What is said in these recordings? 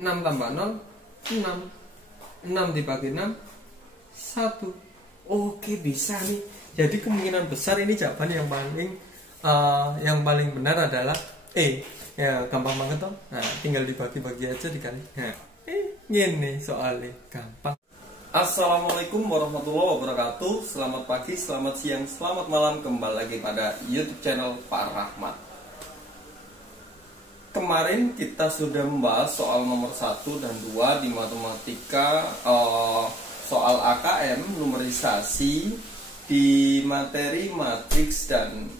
6 tambah 0 6. 6 dibagi 6 1. Oke, bisa nih. Jadi kemungkinan besar ini jawaban yang paling benar adalah E. Ya gampang banget toh. Nah, tinggal dibagi-bagi aja dikali. Nah, ini soalnya gampang. Assalamualaikum warahmatullahi wabarakatuh. Selamat pagi, selamat siang, selamat malam. Kembali lagi pada YouTube channel Pak Rahmat. Kemarin kita sudah membahas soal nomor 1 dan 2 di matematika, soal AKM, numerisasi di materi matriks dan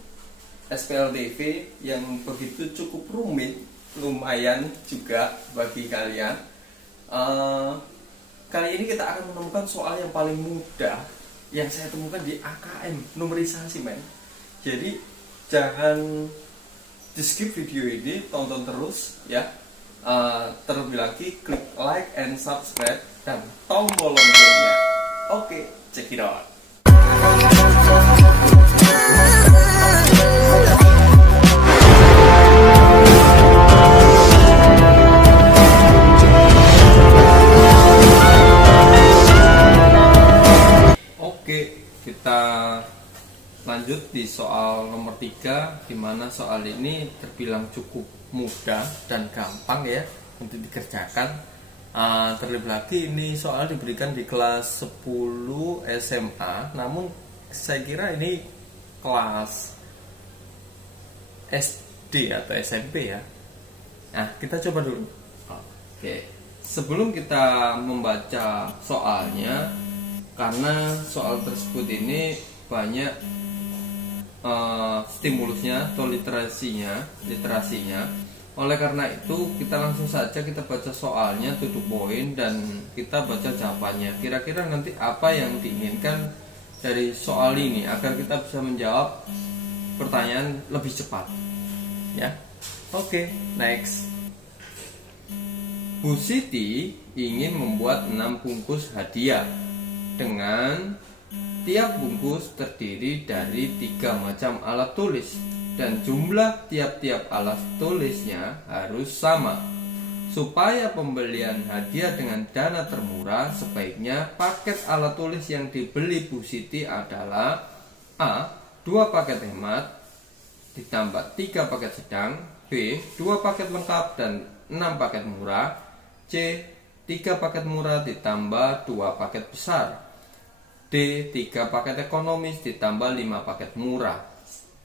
SPLDV yang begitu cukup rumit, lumayan juga bagi kalian. Kali ini kita akan menemukan soal yang paling mudah yang saya temukan di AKM, numerisasi men. Jadi jangan di skip video ini, tonton terus ya. Terlebih lagi klik like and subscribe dan tombol loncengnya. Oke, check it out. Oke, kita lanjut di soal nomor 3, di mana soal ini terbilang cukup mudah dan gampang ya untuk dikerjakan. Terlebih lagi ini soal diberikan di kelas 10 SMA, namun saya kira ini kelas SD atau SMP ya. Nah, kita coba dulu. Oke, sebelum kita membaca soalnya, karena soal tersebut ini banyak stimulusnya atau literasinya. Oleh karena itu kita langsung saja kita baca soalnya, tutup poin, dan kita baca jawabannya. Kira-kira nanti apa yang diinginkan dari soal ini agar kita bisa menjawab pertanyaan lebih cepat ya. Oke, next. Bu Siti ingin membuat 6 bungkus hadiah dengan tiap bungkus terdiri dari 3 macam alat tulis dan jumlah tiap-tiap alat tulisnya harus sama. Supaya pembelian hadiah dengan dana termurah, sebaiknya paket alat tulis yang dibeli Bu Siti adalah A. 2 paket hemat ditambah 3 paket sedang, B. 2 paket lengkap dan 6 paket murah, C. 3 paket murah ditambah 2 paket besar, D. 3 paket ekonomis ditambah 5 paket murah,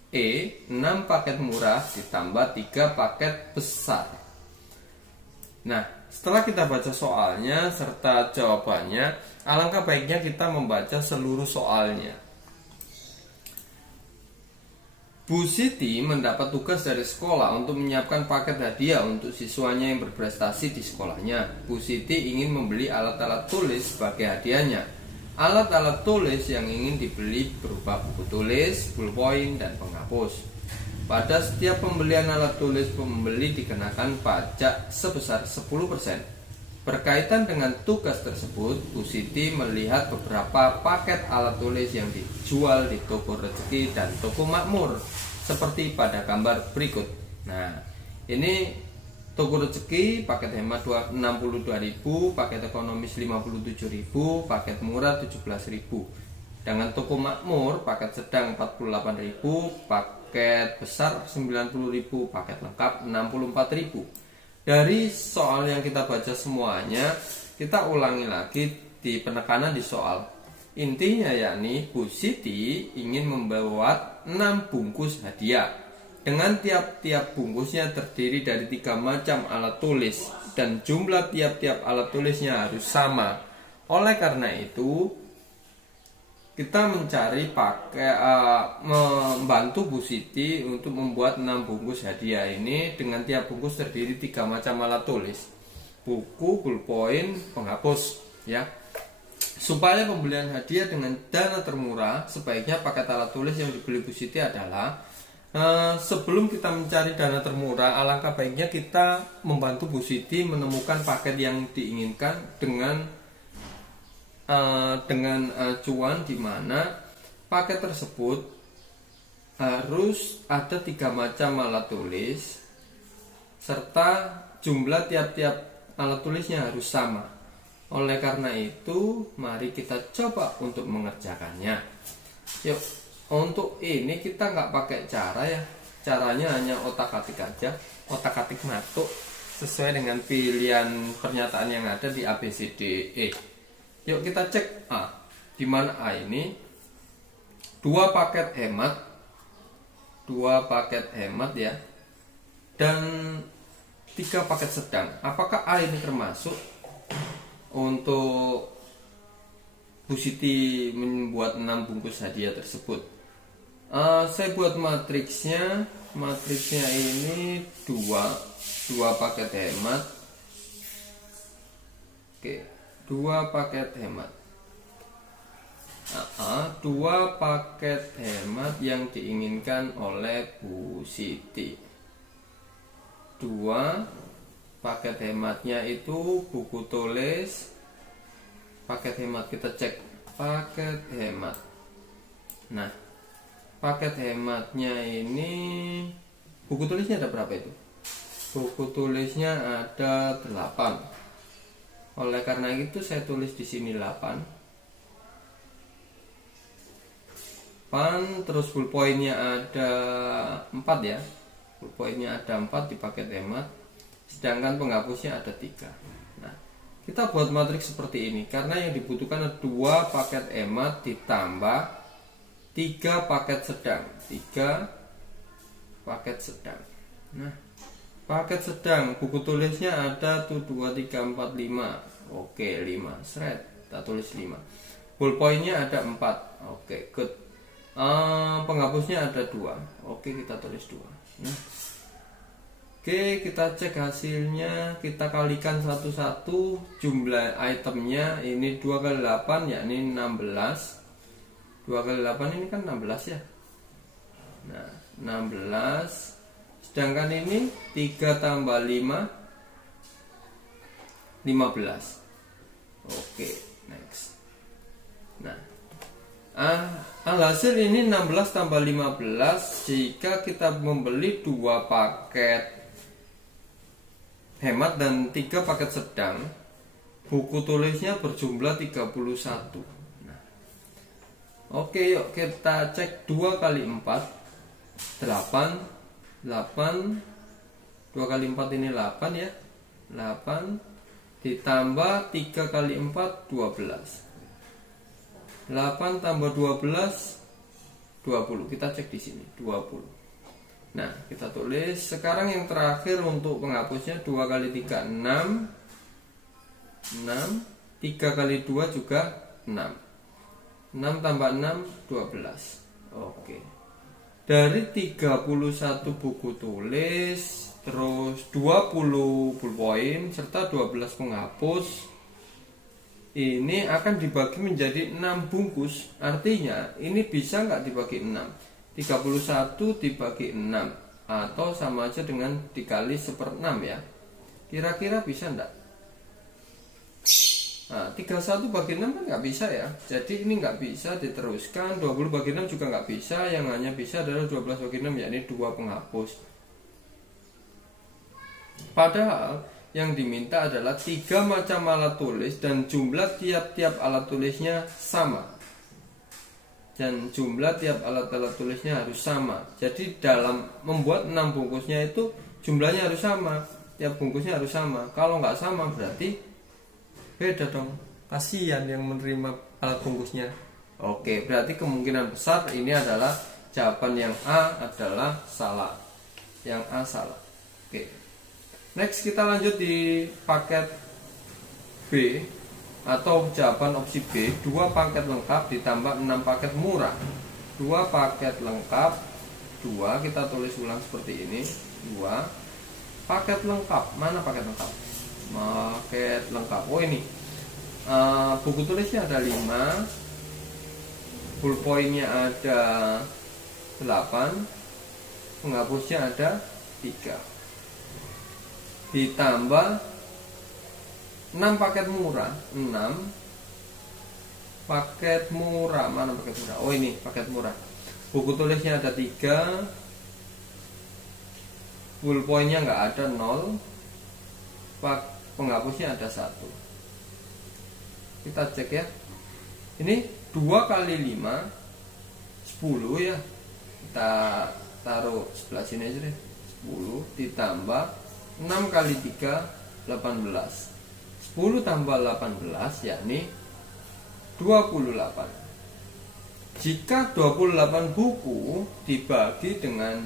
E. 6 paket murah ditambah 3 paket besar. Nah, setelah kita baca soalnya serta jawabannya, alangkah baiknya kita membaca seluruh soalnya. Bu Siti mendapat tugas dari sekolah untuk menyiapkan paket hadiah untuk siswanya yang berprestasi di sekolahnya. Bu Siti ingin membeli alat-alat tulis sebagai hadiahnya. Alat-alat tulis yang ingin dibeli berupa buku tulis, ballpoint, dan penghapus. Pada setiap pembelian alat tulis, pembeli dikenakan pajak sebesar 10%. Berkaitan dengan tugas tersebut, Bu Siti melihat beberapa paket alat tulis yang dijual di toko Rezeki dan toko Makmur, seperti pada gambar berikut. Nah, ini toko Rezeki paket hemat 62.000, paket ekonomis 57.000, paket murah 17.000. Dengan toko Makmur paket sedang 48.000, paket besar 90.000, paket lengkap 64.000. Dari soal yang kita baca semuanya, kita ulangi lagi di penekanan di soal. Intinya yakni Bu Siti ingin membuat 6 bungkus hadiah dengan tiap-tiap bungkusnya terdiri dari 3 macam alat tulis dan jumlah tiap-tiap alat tulisnya harus sama. Oleh karena itu, kita membantu Bu Siti untuk membuat 6 bungkus hadiah ini dengan tiap bungkus terdiri 3 macam alat tulis, buku, ballpoint, penghapus ya. Supaya pembelian hadiah dengan dana termurah, sebaiknya paket alat tulis yang dibeli Bu Siti adalah, sebelum kita mencari dana termurah, alangkah baiknya kita membantu Bu Siti menemukan paket yang diinginkan dengan acuan di mana paket tersebut harus ada 3 macam alat tulis serta jumlah tiap-tiap alat tulisnya harus sama. Oleh karena itu, mari kita coba untuk mengerjakannya. Yuk, untuk ini kita nggak pakai cara ya. Caranya hanya otak-atik aja, otak-atik matuk sesuai dengan pilihan pernyataan yang ada di A, B, C, D, E. Yuk kita cek A. Di mana A ini? 2 paket hemat, 2 paket hemat ya, dan 3 paket sedang. Apakah A ini termasuk untuk Bu Siti membuat 6 bungkus hadiah tersebut? Saya buat matriksnya. Matriksnya ini 2 paket hemat. Oke, 2 paket hemat. 2 paket hemat yang diinginkan oleh Bu Siti. 2 paket hematnya itu buku tulis. Paket hemat kita cek paket hemat. Nah, paket hematnya ini buku tulisnya ada berapa itu? Buku tulisnya ada 8. Oleh karena itu saya tulis di sini 8. Terus bullpointnya ada 4 ya. Bullpointnya ada 4 di paket hemat. Sedangkan penghapusnya ada 3. Nah, kita buat matriks seperti ini karena yang dibutuhkan ada 2 paket hemat ditambah 3 paket sedang. 3 paket sedang. Nah, paket sedang buku tulisnya ada tuh 2, 3, 4, 5. Oke, 5. Seret. Kita tulis 5. Bullpointnya ada 4. Oke, good. Penghapusnya ada 2. Oke, kita tulis 2. Nah, oke, kita cek hasilnya. Kita kalikan satu-satu. Jumlah itemnya ini 2 kali 8 yakni 16. 2 kali 8 ini kan 16 ya. Nah, 16. Sedangkan ini 3 tambah 5 15. Oke, next. Nah, alhasil ini 16 tambah 15. Jika kita membeli 2 paket hemat dan 3 paket sedang, buku tulisnya berjumlah 31. Nah, oke, yuk kita cek 2 kali 4 8. 8 2 kali 4 ini 8 ya. 8 ditambah 3 kali 4 12. 8 tambah 12 20. Kita cek di sini 20. Nah, kita tulis. Sekarang yang terakhir untuk penghapusnya 2 kali 3 6. 6 3 kali 2 juga 6. 6 tambah 6 12. Oke. Dari 31 buku tulis, terus 20 bullpoint serta 12 penghapus, ini akan dibagi menjadi 6 bungkus. Artinya ini bisa nggak dibagi 6? 31 dibagi 6 atau sama aja dengan dikali 1/6 ya. Kira-kira bisa enggak? Nah, 31 bagi 6 kan nggak bisa ya. Jadi ini nggak bisa diteruskan. 20 bagi 6 juga nggak bisa. Yang hanya bisa adalah 12 bagi 6, yakni 2 penghapus. Padahal yang diminta adalah 3 macam alat tulis dan jumlah tiap-tiap alat tulisnya sama. Dan jumlah tiap alat-alat tulisnya harus sama. Jadi dalam membuat 6 bungkusnya itu jumlahnya harus sama. Tiap bungkusnya harus sama. Kalau nggak sama berarti beda dong. Kasihan yang menerima alat bungkusnya. Oke, berarti kemungkinan besar ini adalah jawaban yang A adalah salah. Yang A salah. Oke. Next kita lanjut di paket B atau jawaban opsi B. 2 paket lengkap ditambah 6 paket murah. 2 paket lengkap 2, kita tulis ulang seperti ini. 2 paket lengkap. Mana paket lengkap? Paket lengkap. Oh ini. Buku tulisnya ada 5. Bullpointnya ada 8. Penghapusnya ada 3. Ditambah 6 paket murah. 6 paket murah. Mana paket murah? Oh ini paket murah. Buku tulisnya ada 3. Bullpointnya nggak ada, 0. penghapusnya ada 1. Kita cek ya. Ini 2 kali 5 10 ya. Kita taruh sebelah sini aja deh. 10 ditambah 6 kali 3 18. 10 tambah 18 yakni 28. Jika 28 buku dibagi dengan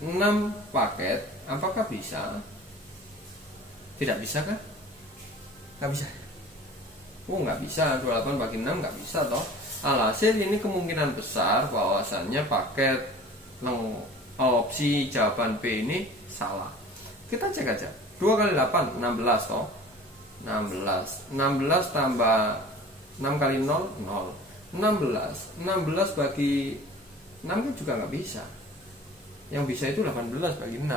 6 paket, apakah bisa? Tidak bisa kan? Nggak bisa. Oh, nggak bisa. 28 bagi 6 nggak bisa toh. Alhasil ini kemungkinan besar bahwasannya paket opsi jawaban B ini salah. Kita cek aja. 2 kali 8 16 toh. 16 tambah 6 kali 0 0. 16 bagi 6 kan juga nggak bisa. Yang bisa itu 18 bagi 6.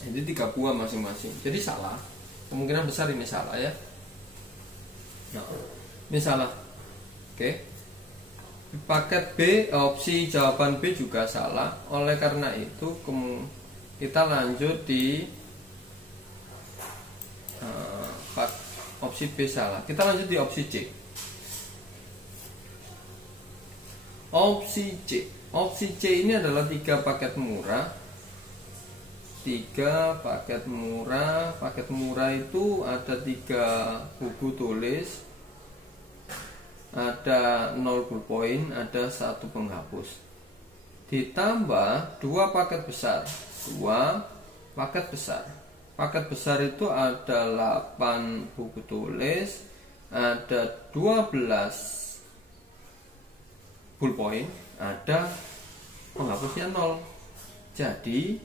Jadi 3 buah masing-masing. Jadi salah. Kemungkinan besar ini salah ya. Nah, ini salah. Oke. Paket B, opsi jawaban B juga salah. Oleh karena itu kita lanjut di opsi B salah. Kita lanjut di opsi C. Opsi C. Opsi C ini adalah 3 paket murah. 3 paket murah. Paket murah itu ada 3 buku tulis, ada 0 ballpoint, ada 1 penghapus. Ditambah 2 paket besar. 2 paket besar. Paket besar itu ada 8 buku tulis, ada 12 ballpoint, ada penghapusnya 0. Jadi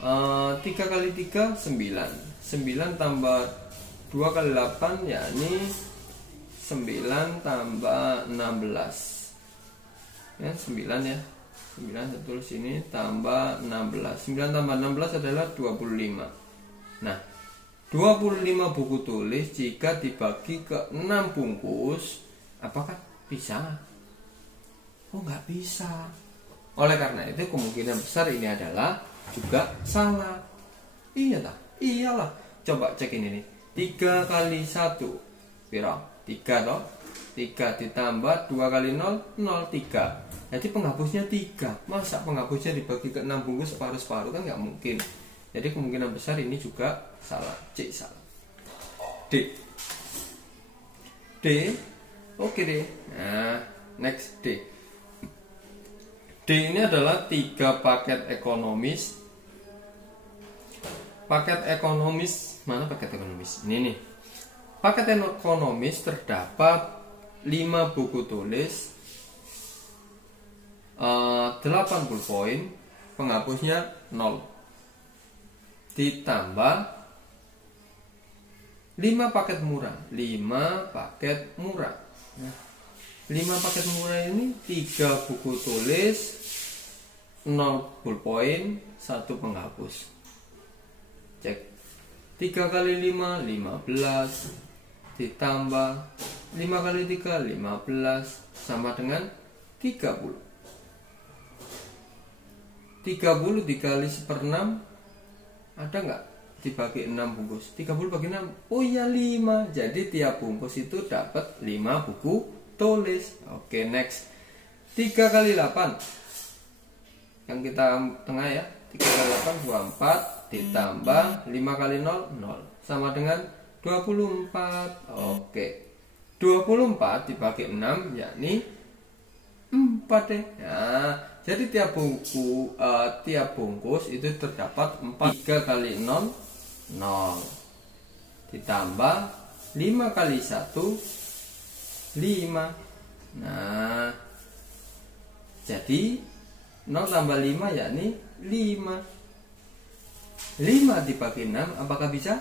3 kali 3 9. 9 tambah 2 kali 8 yakni 9 tambah 16. Ya, 9 ya. 9 saya tulis ini tambah 16. 9 tambah 16 adalah 25. Nah, 25 buku tulis jika dibagi ke 6 bungkus, apakah bisa? Oh, nggak bisa. Oleh karena itu kemungkinan besar ini adalah juga salah. Iya tak? Iyalah. Coba cek ini nih. 3 kali 1 piro? 3 toh? 3 ditambah 2 kali 0 0 3. Jadi penghapusnya 3. Masa penghapusnya dibagi ke 6 bungkus separuh-separuh, kan nggak mungkin. Jadi kemungkinan besar ini juga salah. C salah. D. D. Oke deh. Nah, next D. D ini adalah 3 paket ekonomis. Paket ekonomis, mana paket ekonomis? Ini nih. Paket ekonomis terdapat 5 buku tulis, 8 ballpoint, penghapusnya 0. Ditambah 5 paket murah. 5 paket murah. Nah, 5 paket murah ini 3 buku tulis, 0 ballpoint, 1 penghapus. Cek. 3 kali 5 15 ditambah 5 kali 3 15 sama dengan 30. 30 dikali 1/6 ada nggak? Dibagi 6 bungkus. 30 bagi 6. Oh iya 5. Jadi tiap bungkus itu dapat 5 buku tulis. Oke, next. 3 kali 8. Yang kita tengah ya. 3 kali 8 24 ditambah 5 kali 0 0 sama dengan 24. Oke. 24 dibagi 6 yakni 4 deh. Nah, jadi tiap bungkus itu terdapat 4. 3 kali 0 0 ditambah 5 kali 1 5. Nah, jadi 0 tambah 5 yakni 5. 5 dibagi 6 apakah bisa?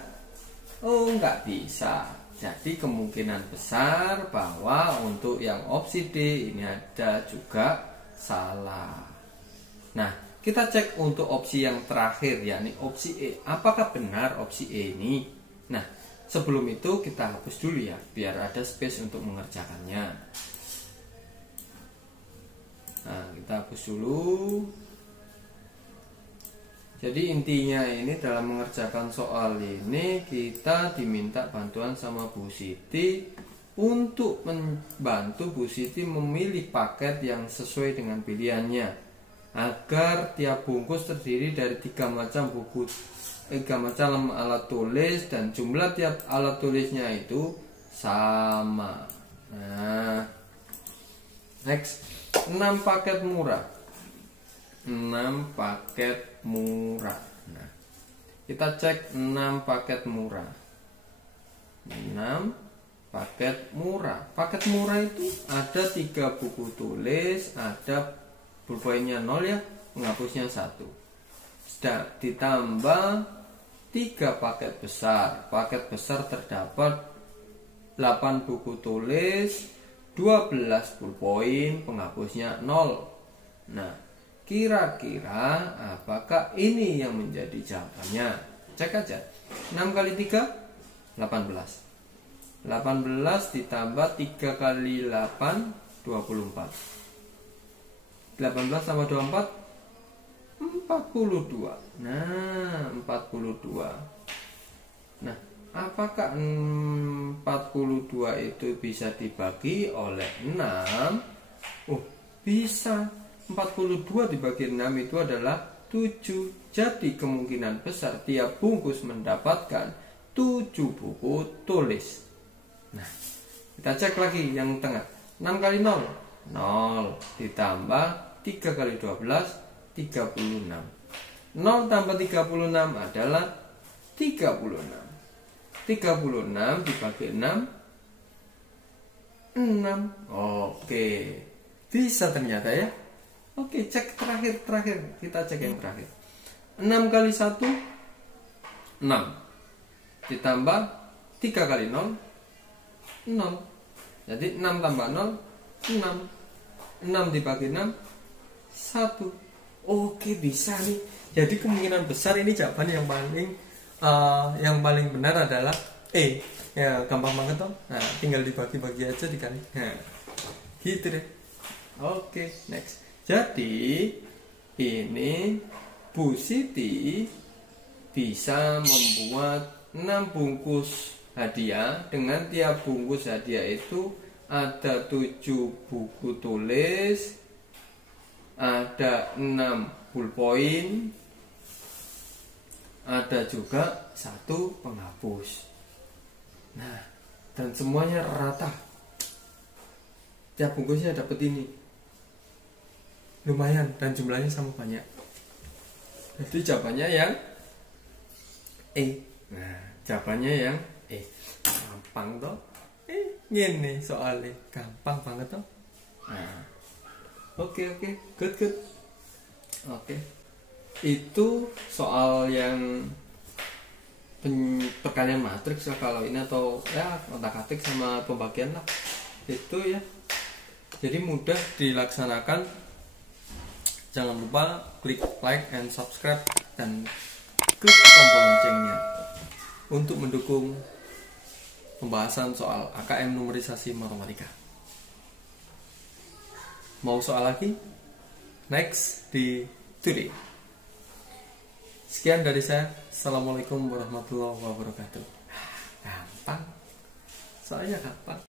Oh, nggak bisa. Jadi kemungkinan besar bahwa untuk yang opsi D ini ada juga salah. Nah, kita cek untuk opsi yang terakhir, yakni opsi E. Apakah benar opsi E ini? Nah, sebelum itu kita hapus dulu ya, biar ada space untuk mengerjakannya. Nah, kita hapus dulu. Jadi intinya ini dalam mengerjakan soal ini kita diminta bantuan sama Bu Siti untuk membantu Bu Siti memilih paket yang sesuai dengan pilihannya, agar tiap bungkus terdiri dari 3 macam alat tulis dan jumlah tiap alat tulisnya itu sama. Nah, next, 6 paket murah. 6 paket murah. Nah, kita cek 6 paket murah. 6 paket murah. Paket murah itu ada 3 buku tulis, ada pulpoinnya 0 ya, penghapusnya 1. Sudah ditambah 3 paket besar. Paket besar terdapat 8 buku tulis, 12 pulpoin, penghapusnya 0. Nah, kira-kira apakah ini yang menjadi jawabannya? Cek aja. 6 kali 3 18. 18 ditambah 3 kali 8 24. 18 tambah 24 42. Nah, 42. Nah, apakah 42 itu bisa dibagi oleh 6? Oh, bisa. 42 dibagi 6 itu adalah 7. Jadi kemungkinan besar tiap bungkus mendapatkan 7 buku tulis. Nah, kita cek lagi yang tengah. 6 kali 0 0 ditambah 3 kali 12 36. 0 tambah 36 adalah 36. 36 dibagi 6 6. Oke, bisa ternyata ya. Oke, cek terakhir. Kita cek yang terakhir. 6 kali 1 6 ditambah 3 kali 0 0. Jadi 6 tambah 0 6. 6 dibagi 6 1. Oke, bisa nih. Jadi kemungkinan besar ini jawaban yang paling benar adalah E. Ya, gampang banget toh. Nah, tinggal dibagi-bagi aja dikali. Nah, gitu deh. Oke, next. Jadi ini Bu Siti bisa membuat 6 bungkus hadiah. Dengan tiap bungkus hadiah itu ada 7 buku tulis, ada 6 pulpoin, ada juga 1 penghapus. Nah, dan semuanya rata. Tiap bungkusnya dapat ini. Lumayan, dan jumlahnya sama banyak. Jadi jawabannya yang E. Nah, jawabannya yang E. Gampang toh? Gini soalnya gampang banget toh. Nah, oke, good. Oke, itu soal yang perkalian matriks ya kalau ini, atau ya otak-atik sama pembagian lah itu ya. Jadi mudah dilaksanakan. Jangan lupa klik like and subscribe dan klik tombol loncengnya untuk mendukung pembahasan soal AKM numerisasi matematika. Mau soal lagi? Next di Today. Sekian dari saya. Assalamualaikum warahmatullahi wabarakatuh. Gampang. Soalnya gampang.